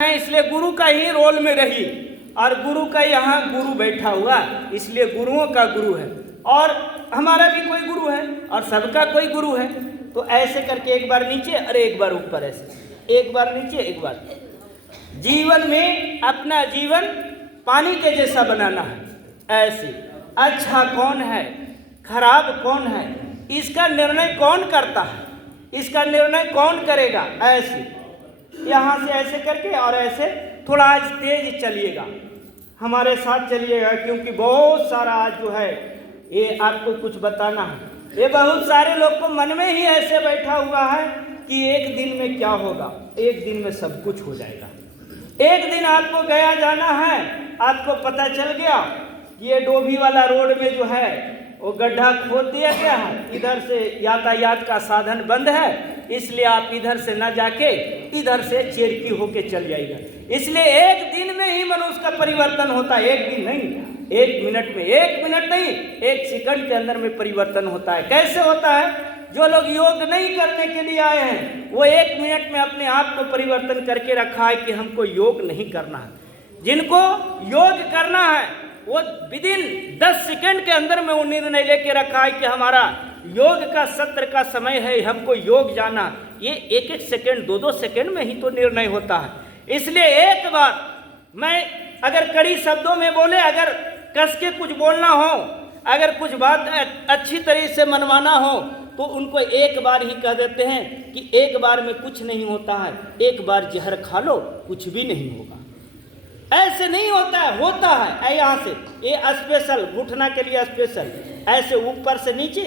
है, इसलिए गुरु का ही रोल में रही। और गुरु का यहाँ गुरु बैठा हुआ, इसलिए गुरुओं का गुरु है और हमारा भी कोई गुरु है और सबका कोई गुरु है। तो ऐसे करके एक बार नीचे और एक बार ऊपर, ऐसे एक बार नीचे एक बार। जीवन में अपना जीवन पानी के जैसा बनाना है। ऐसे अच्छा कौन है, खराब कौन है, इसका निर्णय कौन करता है, इसका निर्णय कौन करेगा। ऐसे यहाँ से ऐसे करके और ऐसे थोड़ा आज तेज चलिएगा, हमारे साथ चलिएगा, क्योंकि बहुत सारा आज जो है ये आपको कुछ बताना है। ये बहुत सारे लोग को मन में ही ऐसे बैठा हुआ है कि एक दिन में क्या होगा, एक दिन में सब कुछ हो जाएगा। एक दिन आपको गया जाना है, आपको पता चल गया ये डोभी वाला रोड में जो है वो गड्ढा खोद दिया गया है, इधर से यातायात का साधन बंद है, इसलिए आप इधर से न जाके इधर से चेरकी होके चल जाइएगा। इसलिए एक दिन में ही मनुष्य का परिवर्तन होता है, एक दिन नहीं, एक मिनट में, एक मिनट नहीं, एक सेकंड के अंदर में परिवर्तन होता है। कैसे होता है? जो लोग योग नहीं करने के लिए आए हैं वो एक मिनट में अपने आप को परिवर्तन करके रखा है कि हमको योग नहीं करना है। जिनको योग करना है वो विदिन 10 सेकंड के अंदर में वो निर्णय लेके रखा है कि हमारा योग का सत्र का समय है, हमको योग जाना। ये एक एक सेकंड, 2-2 सेकंड में ही तो निर्णय होता है। इसलिए एक बार मैं अगर कड़ी शब्दों में बोले, अगर कस के कुछ बोलना हो, अगर कुछ बात अच्छी तरीके से मनवाना हो तो उनको एक बार ही कह देते हैं कि एक बार में कुछ नहीं होता है, एक बार जहर खा लो कुछ भी नहीं होगा। ऐसे नहीं होता है, होता है। यहाँ से ये स्पेशल घुटना के लिए स्पेशल, ऐसे ऊपर से नीचे,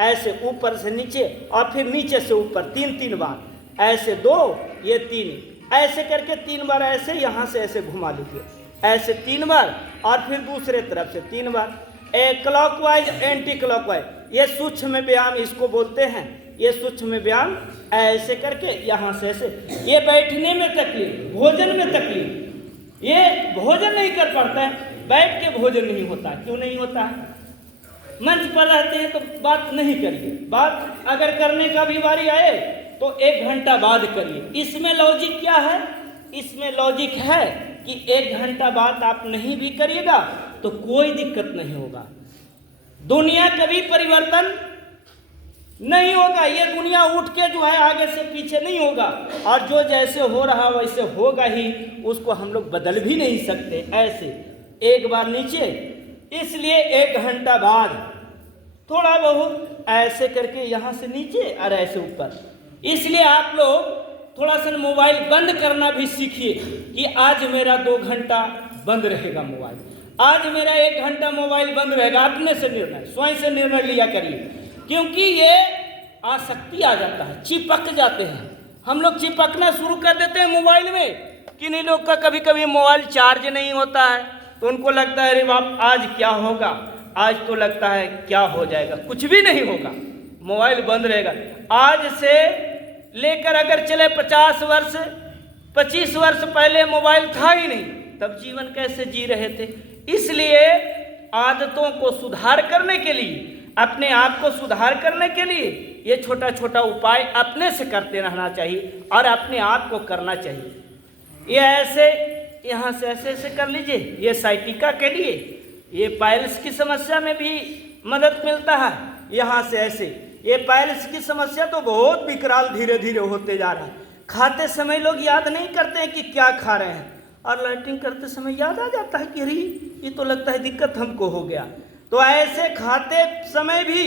ऐसे ऊपर से नीचे और फिर नीचे से ऊपर 3-3 बार, ऐसे 2 ये 3, ऐसे करके 3 बार ऐसे यहाँ से ऐसे घुमा लीजिए, ऐसे 3 बार और फिर दूसरे तरफ से 3 बार, क्लॉकवाइज एंटी क्लॉकवाइज। ये सूक्ष्म व्यायाम इसको बोलते हैं, ये सूक्ष्म व्यायाम ऐसे करके यहाँ से ऐसे। ये बैठने में तकलीफ, भोजन में तकलीफ, ये भोजन नहीं कर पाता है, बैठ के भोजन नहीं होता है। क्यों नहीं होता है? मंच पर रहते हैं तो बात नहीं करिए, बात अगर करने का भी बारी आए तो 1 घंटा बाद करिए। इसमें लॉजिक क्या है? इसमें लॉजिक है कि 1 घंटा बाद आप नहीं भी करिएगा तो कोई दिक्कत नहीं होगा, दुनिया कभी परिवर्तन नहीं होगा। ये दुनिया उठ के जो है आगे से पीछे नहीं होगा, और जो जैसे हो रहा वैसे होगा ही, उसको हम लोग बदल भी नहीं सकते। ऐसे एक बार नीचे, इसलिए 1 घंटा बाद थोड़ा बहुत ऐसे करके यहाँ से नीचे और ऐसे ऊपर। इसलिए आप लोग थोड़ा सा मोबाइल बंद करना भी सीखिए कि आज मेरा 2 घंटा बंद रहेगा मोबाइल, आज मेरा 1 घंटा मोबाइल बंद रहेगा। अपने से निर्णय, स्वयं से निर्णय लिया करिए, क्योंकि ये आसक्ति आ जाता है, चिपक जाते हैं हम लोग, चिपकना शुरू कर देते हैं मोबाइल में। किन्हीं लोग का कभी कभी मोबाइल चार्ज नहीं होता है तो उनको लगता है अरे बाप आज क्या होगा, आज तो लगता है क्या हो जाएगा, कुछ भी नहीं होगा, मोबाइल बंद रहेगा। आज से लेकर अगर चले 50 वर्ष 25 वर्ष पहले मोबाइल था ही नहीं, तब जीवन कैसे जी रहे थे। इसलिए आदतों को सुधार करने के लिए, अपने आप को सुधार करने के लिए ये छोटा छोटा उपाय अपने से करते रहना चाहिए और अपने आप को करना चाहिए। ये ऐसे यहाँ से ऐसे ऐसे कर लीजिए, ये साइटिका के लिए, ये पाइल्स की समस्या में भी मदद मिलता है। यहाँ से ऐसे, ये पाइल्स की समस्या तो बहुत विकराल धीरे धीरे होते जा रहा है। खाते समय लोग याद नहीं करते हैं कि क्या खा रहे हैं, और लाइटिंग करते समय याद आ जाता है कि अरे ये तो लगता है दिक्कत हमको हो गया। तो ऐसे खाते समय भी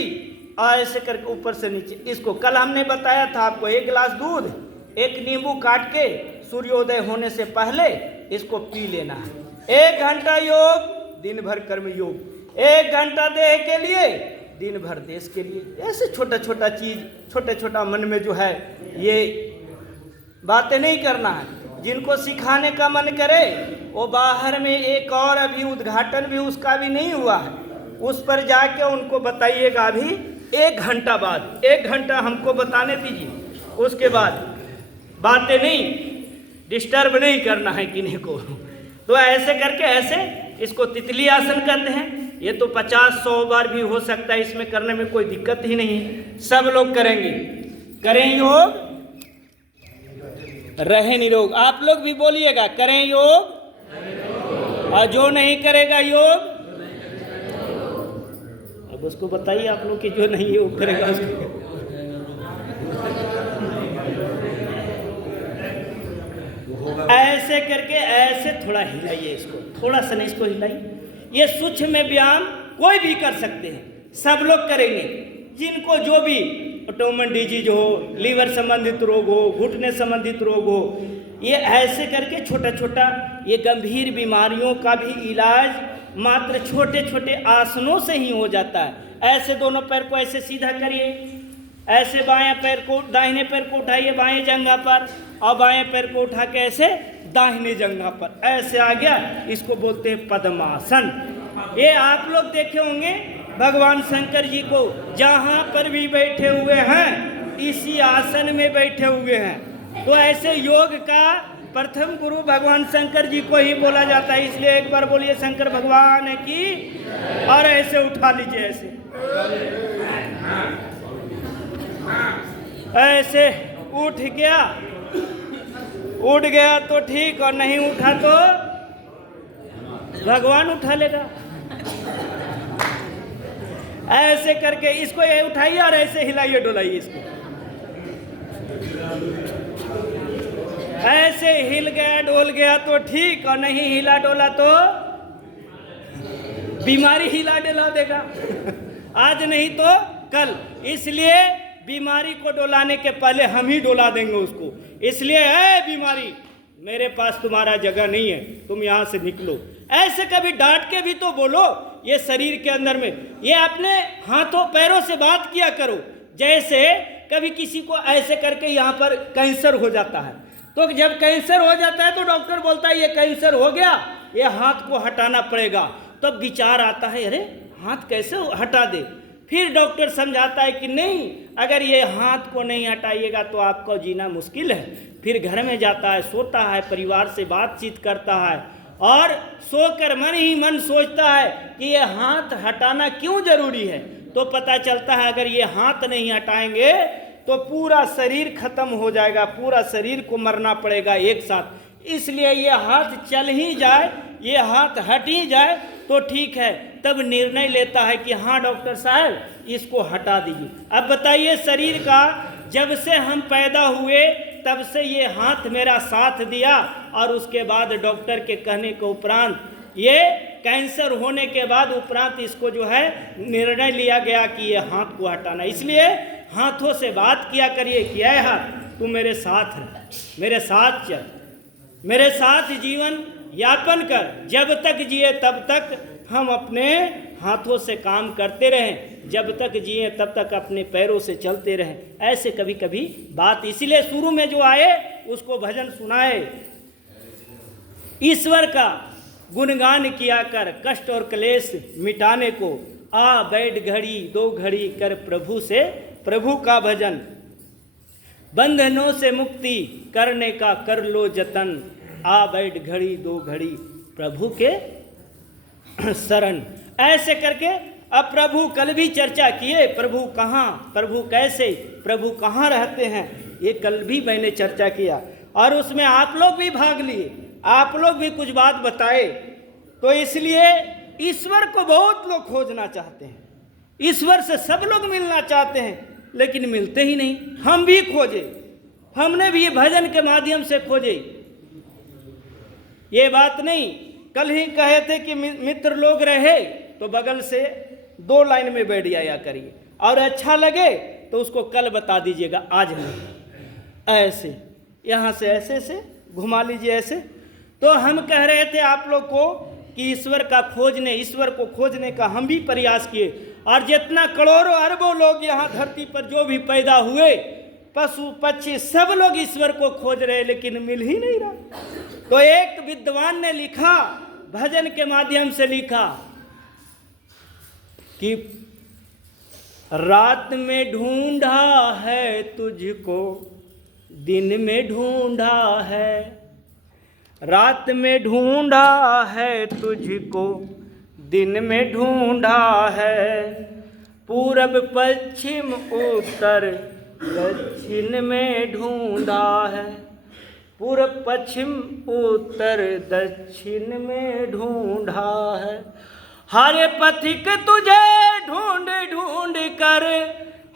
ऐसे करके ऊपर से नीचे। इसको कल हमने बताया था आपको, 1 गिलास दूध, 1 नींबू काट के सूर्योदय होने से पहले इसको पी लेना है। 1 घंटा योग, दिन भर कर्म योग, 1 घंटा देह के लिए, दिन भर देश के लिए। ऐसे छोटा छोटा चीज, छोटा छोटा मन में जो है ये बातें नहीं करना है। जिनको सिखाने का मन करे वो बाहर में एक और अभी उद्घाटन भी उसका भी नहीं हुआ है, उस पर जाके उनको बताइएगा अभी 1 घंटा बाद। 1 घंटा हमको बताने दीजिए, उसके बाद बातें नहीं, डिस्टर्ब नहीं करना है किन्हीं को। तो ऐसे करके ऐसे, इसको तितली आसन कहते हैं। ये तो 50-100 बार भी हो सकता है, इसमें करने में कोई दिक्कत ही नहीं है, सब लोग करेंगे। करें योग, रहे निरोग। आप लोग भी बोलिएगा, करें योग और जो नहीं करेगा योग, अब उसको बताइए आप लोग कि जो नहीं योग करेगा उसको। ऐसे करके ऐसे थोड़ा हिलाइए इसको, थोड़ा सा नहीं इसको हिलाइए। ये सूक्ष्म व्यायाम कोई भी कर सकते हैं, सब लोग करेंगे। जिनको जो भी ऑटोइम्यून डिजीज हो, लीवर संबंधित रोग हो, घुटने संबंधित रोग हो, ये ऐसे करके छोटा छोटा ये गंभीर बीमारियों का भी इलाज मात्र छोटे छोटे आसनों से ही हो जाता है। ऐसे दोनों पैर को ऐसे सीधा करिए, ऐसे बाएं पैर को, दाहिने पैर को उठाइए बाएं जंघा पर, और बाएं पैर को उठा के ऐसे दाहिने जंघा पर, ऐसे आ गया। इसको बोलते हैं पद्मासन। ये आप लोग देखे होंगे भगवान शंकर जी को जहाँ पर भी बैठे हुए हैं इसी आसन में बैठे हुए हैं। तो ऐसे योग का प्रथम गुरु भगवान शंकर जी को ही बोला जाता है। इसलिए एक बार बोलिए शंकर भगवान की, और ऐसे उठा लीजिए, ऐसे उठ गया तो ठीक, और नहीं उठा तो भगवान उठा लेगा। ऐसे करके इसको ये उठाइए और ऐसे हिलाइए डुलाइए इसको। ऐसे हिल गया डोल गया तो ठीक, और नहीं हिला डोला तो बीमारी हिला डोला देगा, आज नहीं तो कल। इसलिए बीमारी को डोलाने के पहले हम ही डोला देंगे उसको। इसलिए है बीमारी, मेरे पास तुम्हारा जगह नहीं है, तुम यहाँ से निकलो। ऐसे कभी डांट के भी तो बोलो। ये शरीर के अंदर में ये अपने हाथों पैरों से बात किया करो। जैसे कभी किसी को ऐसे करके यहाँ पर कैंसर हो जाता है, तो जब कैंसर हो जाता है तो डॉक्टर बोलता है ये कैंसर हो गया, ये हाथ को हटाना पड़ेगा। तब विचार आता है, अरे हाथ कैसे हटा दे। फिर डॉक्टर समझाता है कि नहीं, अगर ये हाथ को नहीं हटाइएगा तो आपको जीना मुश्किल है। फिर घर में जाता है, सोता है, परिवार से बातचीत करता है, और सोकर मन ही मन सोचता है कि ये हाथ हटाना क्यों जरूरी है। तो पता चलता है अगर ये हाथ नहीं हटाएंगे तो पूरा शरीर खत्म हो जाएगा, पूरा शरीर को मरना पड़ेगा एक साथ। इसलिए ये हाथ चल ही जाए, ये हाथ हट ही जाए तो ठीक है। तब निर्णय लेता है कि हाँ डॉक्टर साहब इसको हटा दीजिए। अब बताइए, शरीर का जब से हम पैदा हुए तब से ये हाथ मेरा साथ दिया, और उसके बाद डॉक्टर के कहने के उपरांत, ये कैंसर होने के बाद उपरांत इसको जो है निर्णय लिया गया कि ये हाथ को हटाना। इसलिए हाथों से बात किया करिए कि ऐ हाथ तू मेरे साथ रह, मेरे साथ चल, मेरे साथ जीवन यापन कर। जब तक जिए तब तक हम अपने हाथों से काम करते रहें, जब तक जिए तब तक अपने पैरों से चलते रहें। ऐसे कभी कभी बात, इसीलिए शुरू में जो आए उसको भजन सुनाए, ईश्वर का गुणगान किया कर, कष्ट और क्लेश मिटाने को। आ बैठ घड़ी दो घड़ी कर प्रभु से, प्रभु का भजन, बंधनों से मुक्ति करने का कर लो जतन। आ बैठ घड़ी दो घड़ी प्रभु के शरण। ऐसे करके अब प्रभु कल भी चर्चा किए, प्रभु कहाँ, प्रभु कैसे, प्रभु कहाँ रहते हैं, ये कल भी मैंने चर्चा किया। और उसमें आप लोग भी भाग लिए, आप लोग भी कुछ बात बताए। तो इसलिए ईश्वर को बहुत लोग खोजना चाहते हैं, ईश्वर से सब लोग मिलना चाहते हैं, लेकिन मिलते ही नहीं। हम भी खोजे, हमने भी ये भजन के माध्यम से खोजे। ये बात नहीं, कल ही कहे थे कि मित्र लोग रहे तो बगल से 2 लाइन में बैठ जाया करिए, और अच्छा लगे तो उसको कल बता दीजिएगा, आज नहीं। ऐसे यहाँ से ऐसे से घुमा लीजिए ऐसे। तो हम कह रहे थे आप लोग को कि ईश्वर का खोजने, ईश्वर को खोजने का हम भी प्रयास किए। और जितना करोड़ों अरबों लोग यहाँ धरती पर जो भी पैदा हुए, पशु पक्षी सब लोग ईश्वर को खोज रहे, लेकिन मिल ही नहीं रहा। तो एक विद्वान ने लिखा, भजन के माध्यम से लिखा कि रात में ढूंढा है तुझको, दिन में ढूंढा है, रात में ढूंढा है तुझको, दिन में ढूंढा है, पूरब पश्चिम उत्तर दक्षिण में ढूंढा है, पूर्व पश्चिम उत्तर दक्षिण में ढूंढा है। हर पथिक तुझे ढूंढ ढूंढ कर,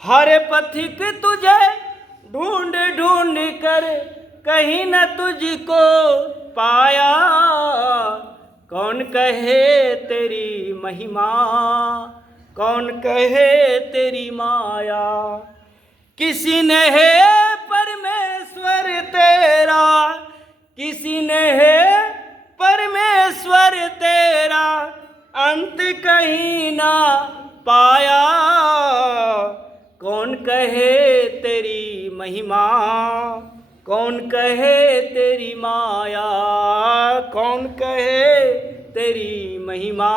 हर पथिक तुझे ढूंढ ढूंढ कर कहीं न तुझको पाया। कौन कहे तेरी महिमा, कौन कहे तेरी माया। किसी ने है परमेश्वर तेरा, किसी ने है परमेश्वर तेरा, अंत कहीं ना पाया। कौन कहे तेरी महिमा, कौन कहे तेरी माया। कौन कहे तेरी महिमा,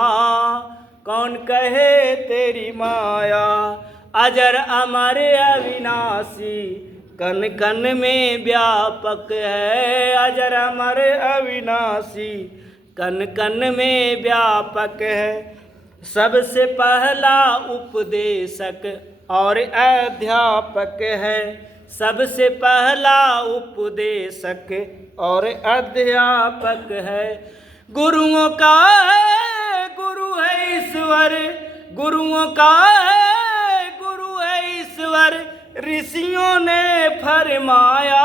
कौन कहे तेरी माया। अजर अमर अविनाशी कण कण में व्यापक है। अजर अमर अविनाशी कण कण में व्यापक है। सबसे पहला उपदेशक और अध्यापक है। सबसे पहला उपदेशक और अध्यापक है। गुरुओं का है गुरु है ईश्वर, गुरुओं का है गुरु है ईश्वर, ऋषियों ने फरमाया।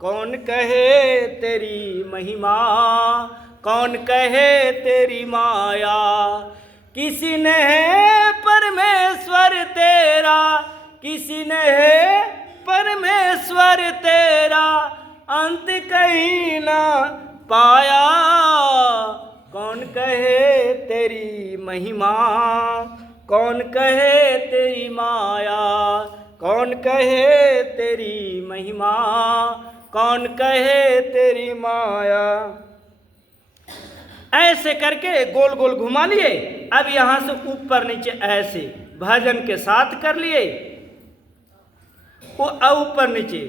कौन कहे तेरी महिमा, कौन कहे तेरी माया। किसी ने है परमेश्वर तेरा, किसी ने है परमेश्वर तेरा, अंत कहीं ना पाया। कौन कहे तेरी महिमा, कौन कहे तेरी माया। कौन कहे तेरी महिमा, कौन कहे तेरी माया। ऐसे करके गोल गोल घुमा लिए। अब यहां से ऊपर नीचे ऐसे भजन के साथ कर लिए। वो ऊपर नीचे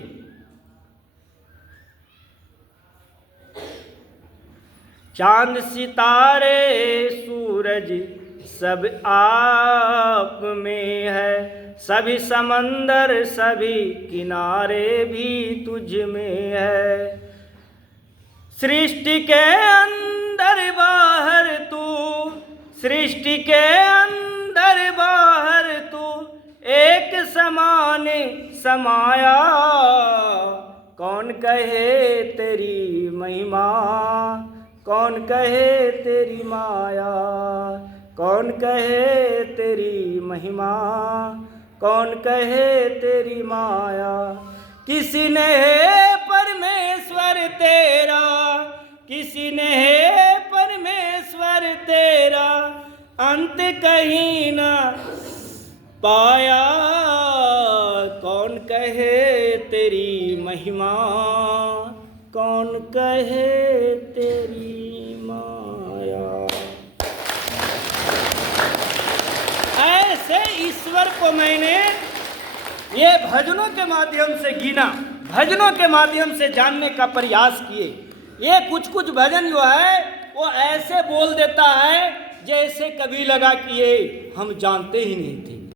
चांद सितारे सूरज सब आप में है। सभी समंदर सभी किनारे भी तुझ में है। सृष्टि के अंदर बाहर तू, सृष्टि के अंदर बाहर तू एक समान समाया। कौन कहे तेरी महिमा, कौन कहे तेरी माया। कौन कहे तेरी महिमा, कौन कहे तेरी माया। किसी ने है परमेश्वर तेरा, किसी ने है परमेश्वर तेरा, अंत कहीं ना पाया। कौन कहे तेरी महिमा, कौन कहे तेरी माया। ऐसे ईश्वर को मैंने ये भजनों के माध्यम से गिना, भजनों के माध्यम से जानने का प्रयास किए। ये कुछ कुछ भजन जो है वो ऐसे बोल देता है जैसे कभी लगा कि ये हम जानते ही नहीं थे।